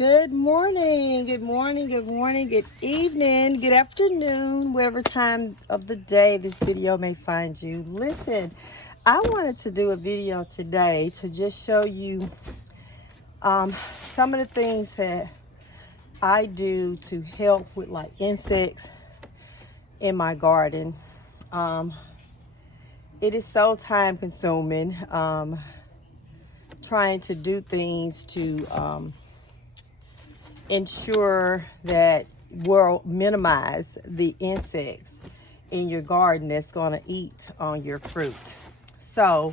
Good morning, good morning, good morning, good evening, good afternoon, whatever time of the day this video may find you. Listen, I wanted to do a video today to just show you some of the things that I do to help with like insects in my garden. It is so time consuming trying to do things to ensure that we'll minimize the insects in your garden that's going to eat on your fruit. So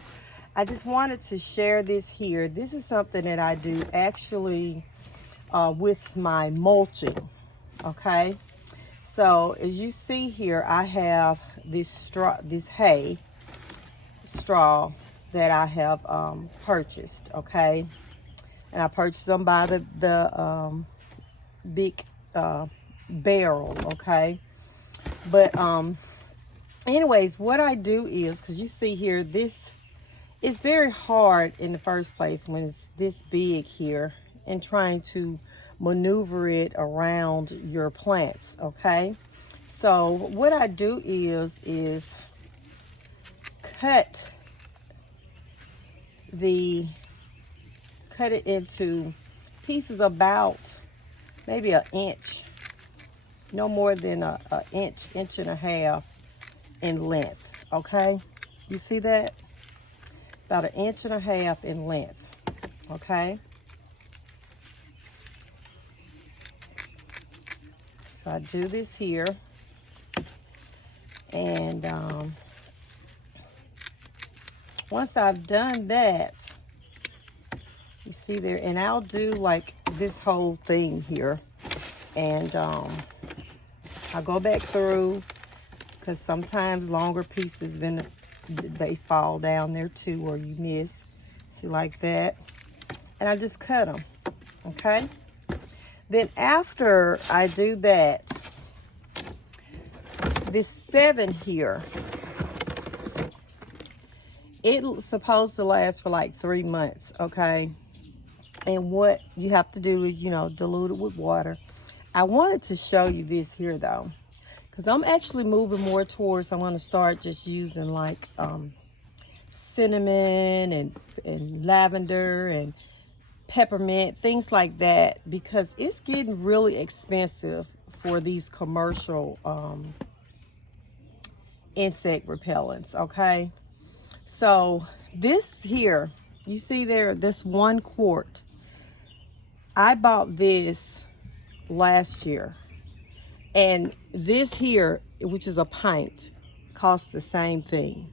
I just wanted to share this here. This is something that I do actually with my mulching. Okay, so as you see here, I have this hay straw that I have purchased. Okay, and I purchased them by the big barrel. Okay, but anyways, what I do is, because you see here, this is very hard in the first place when it's this big here and trying to maneuver it around your plants. Okay, so what I do is cut it into pieces about maybe an inch, no more than an inch and a half in length. Okay, you see that? About an inch and a half in length. Okay, so I do this here, and once I've done that, you see there, and I'll do like this whole thing here, and I'll go back through, because sometimes longer pieces, they fall down there too, or you miss. See, like that. And I just cut them. Okay, then after I do that, this 7 here, it's supposed to last for like 3 months. Okay, and what you have to do is, dilute it with water. I wanted to show you this here though, because I'm actually moving more towards, I'm going to start just using like cinnamon and lavender and peppermint, things like that, because it's getting really expensive for these commercial insect repellents. Okay, so this here, you see there, this 1 quart, I bought this last year, and this here, which is a pint, costs the same thing.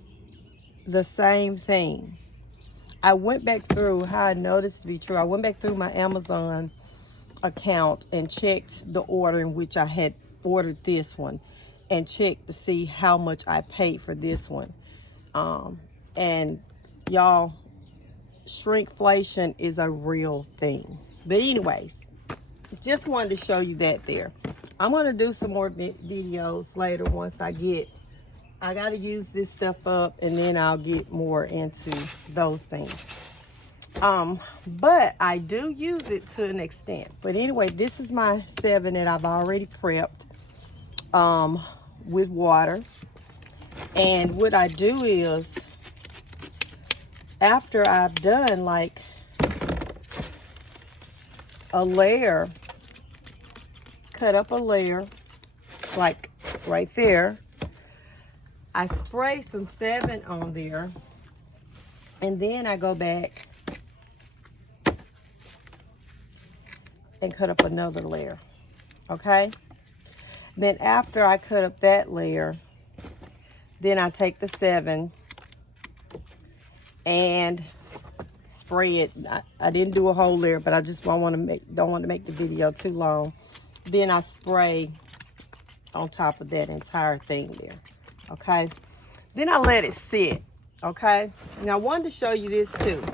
I went back through, how I noticed to be true, I went back through my Amazon account and checked the order in which I had ordered this one, and checked to see how much I paid for this one. And y'all, shrinkflation is a real thing. But anyways, just wanted to show you that there. I'm going to do some more videos later once I got to use this stuff up, and then I'll get more into those things. But I do use it to an extent. But anyway, this is my 7 that I've already prepped with water. And what I do is, after I've done like a layer, cut up a layer like right there, I spray some 7 on there, and then I go back and cut up another layer. Okay, then after I cut up that layer, then I take the 7 and spray it. I didn't do a whole layer, but I just don't want to make the video too long. Then I spray on top of that entire thing there. Okay, then I let it sit. Okay, now I wanted to show you this too.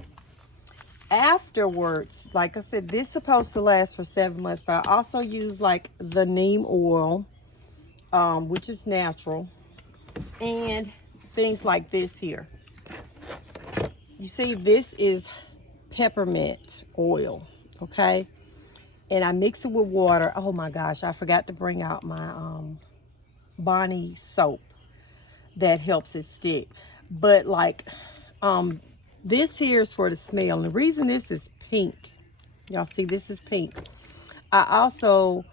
Afterwards, like I said, this is supposed to last for 7 months, but I also use like the neem oil, which is natural, and things like this here. You see, this is peppermint oil. Okay, and I mix it with water. Oh my gosh, I forgot to bring out my Bonnie soap that helps it stick. But like, this here is for the smell. And the reason this is pink, y'all see this is pink. I also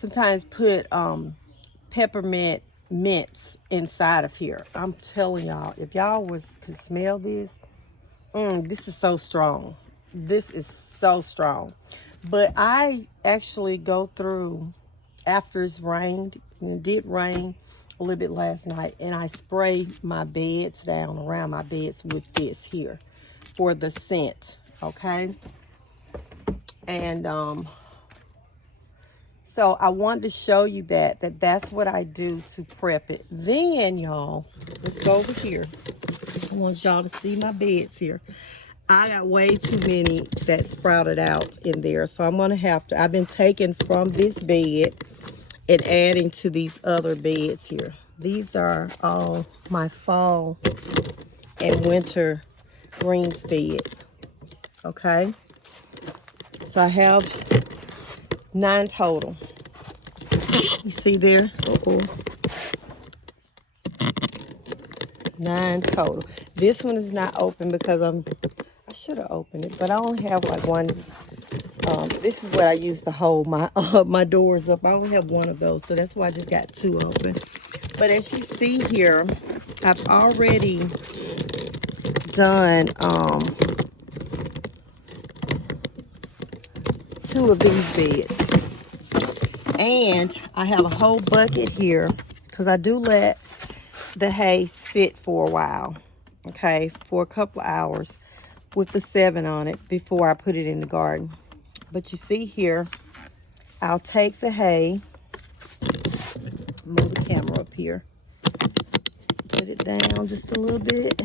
sometimes put peppermint mints inside of here. I'm telling y'all, if y'all could smell this, this is so strong. This is so strong. But I actually go through after it's rained, and it did rain a little bit last night, and I spray my beds down around my beds with this here for the scent, okay? And so I wanted to show you that's what I do to prep it. Then y'all, let's go over here. I want y'all to see my beds here. I got way too many that sprouted out in there, so I'm gonna have to, I've been taking from this bed and adding to these other beds here. These are all my fall and winter greens beds, okay? So I have 9 total. You see there? 9 total. This one is not open because I should have opened it, but I only have like one. This is what I use to hold my my doors up. I only have one of those, so that's why I just got 2 open. But as you see here, I've already done 2 of these beds, and I have a whole bucket here because I do let the hay sit for a while, okay, for a couple of hours with the 7 on it before I put it in the garden. But you see here, I'll take the hay, move the camera up here, put it down just a little bit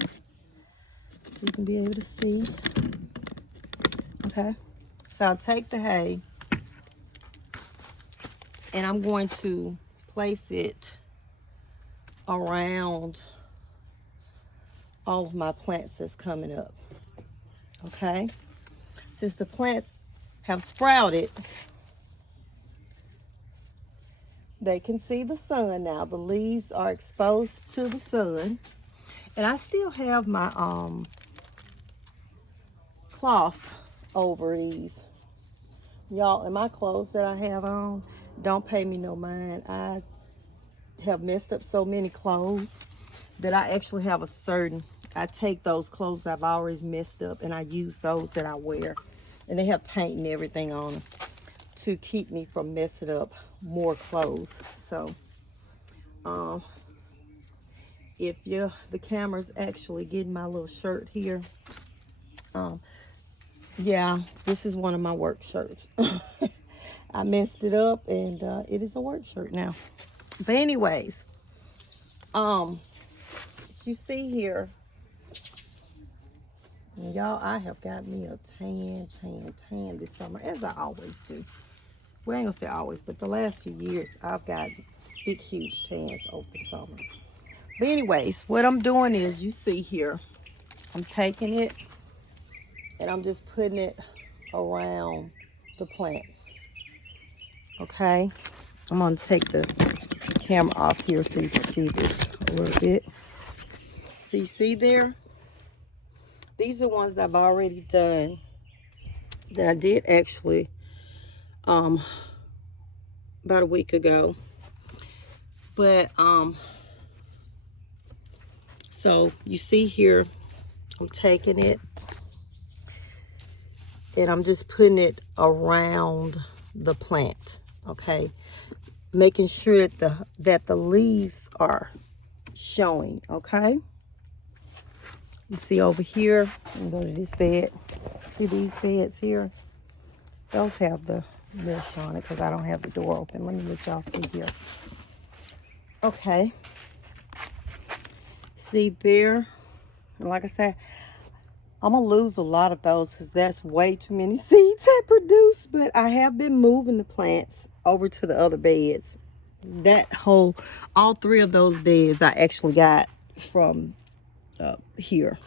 so you can be able to see. Okay, so I'll take the hay and I'm going to place it around all of my plants that's coming up. Okay, since the plants have sprouted, they can see the sun now. The leaves are exposed to the sun, and I still have my cloths over these. Y'all, in my clothes that I have on, don't pay me no mind. I have messed up so many clothes that I actually have I take those clothes that I've always messed up and I use those that I wear. And they have paint and everything on them to keep me from messing up more clothes. So, if the camera's actually getting my little shirt here, yeah, this is one of my work shirts. I messed it up and it is a work shirt now. But anyways, you see here, y'all, I have got me a tan this summer, as I always do. Well, I ain't gonna say always, but the last few years, I've got big, huge tans over the summer. But anyways, what I'm doing is, you see here, I'm taking it and I'm just putting it around the plants. Okay, I'm gonna take the camera off here so you can see this a little bit. So you see there, these are the ones that I've already done that I did actually about a week ago. But so you see here, I'm taking it and I'm just putting it around the plant, okay, making sure that the leaves are showing. Okay, you see over here, I'm going to go to this bed. See these beds here, those have the mesh on it because I don't have the door open. Let me let y'all see here. Okay, see there, and like I said, I'm gonna lose a lot of those because that's way too many seeds I produce. But I have been moving the plants over to the other beds. All 3 of those beds I actually got from here.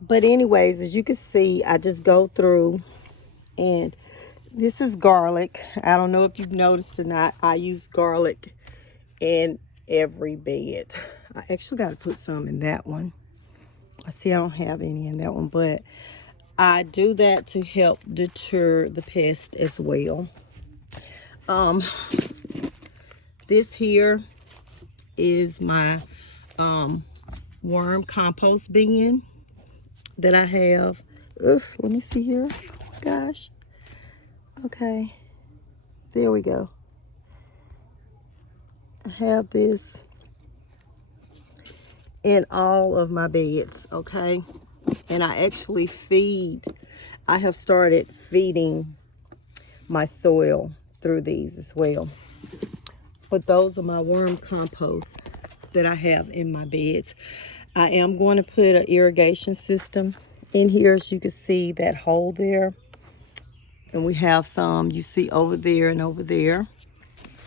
But anyways, as you can see, I just go through and This is garlic. I don't know if you've noticed or not. I use garlic in every bed. I actually got to put some in that one. I see I don't have any in that one, but I do that to help deter the pest as well. This here is my worm compost bin that I have. Oof, let me see here. Gosh. Okay. There we go. I have this in all of my beds, okay? And I actually I have started feeding my soil through these as well. But those are my worm compost that I have in my beds. I am going to put an irrigation system in here, as you can see that hole there. And we have some you see over there and over there.